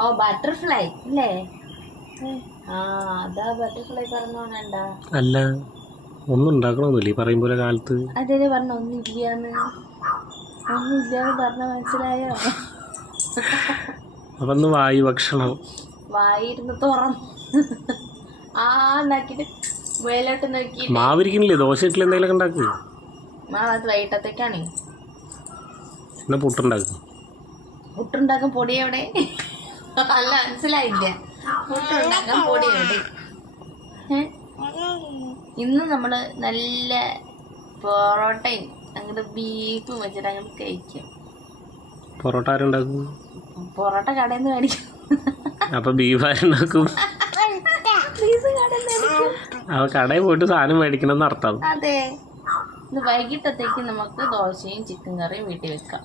ഓ butterfly അല്ലേ? ആ അതാ ബട്ടർഫ്ലൈ പറഞ്ഞോണ്ട. അല്ല ഒന്നും ഉണ്ടാക്കണമെന്നില്ല ഈ പറയും പോലെ കാലത്ത്. അതേ പറഞ്ഞ ഒന്നുമില്ലാന്ന് പറഞ്ഞ മനസ്സിലായോ? അപ്പൊ ഒന്ന് വായു ഭക്ഷണം വായിരുന്ന് തുറന്ന് ഉണ്ടാക്കിട്ട് മേലോട്ട് നോക്കി. മാവിരിക്കണില്ലേ? ദോശ ഇഡ്ഡലി എന്തെങ്കിലുമൊക്കെ ഉണ്ടാക്കുക. അത് വൈകിട്ടത്തേക്കാണ്. എന്നാ പുട്ടുണ്ടാക്കും. പുട്ടുണ്ടാക്കാൻ പൊടി എവിടെ? അല്ല മനസ്സിലായില്ല. പുട്ടുണ്ടാക്കാൻ പൊടി എവിടെ? ഇന്ന് നമ്മള് നല്ല പൊറോട്ടയും അങ്ങനെ ബീഫും വെച്ചിട്ട് അങ്ങനെ കഴിക്കും. പൊറോട്ട ആരുണ്ടാക്കും? പൊറോട്ട കടയിൽ നിന്ന് മേടിക്കും. അപ്പൊ ബീഫ് ആരുണ്ടാക്കും? ബീഫ് കടയിൽ നിന്ന് മേടിക്കും. അപ്പൊ കടയിൽ പോയിട്ട് സാധനം മേടിക്കണം എന്ന് അർത്ഥം. അതെ. ഇന്ന് വൈകിട്ടത്തേക്ക് നമുക്ക് ദോശയും ചിക്കൻ കറിയും വീട്ടിൽ വെക്കാം.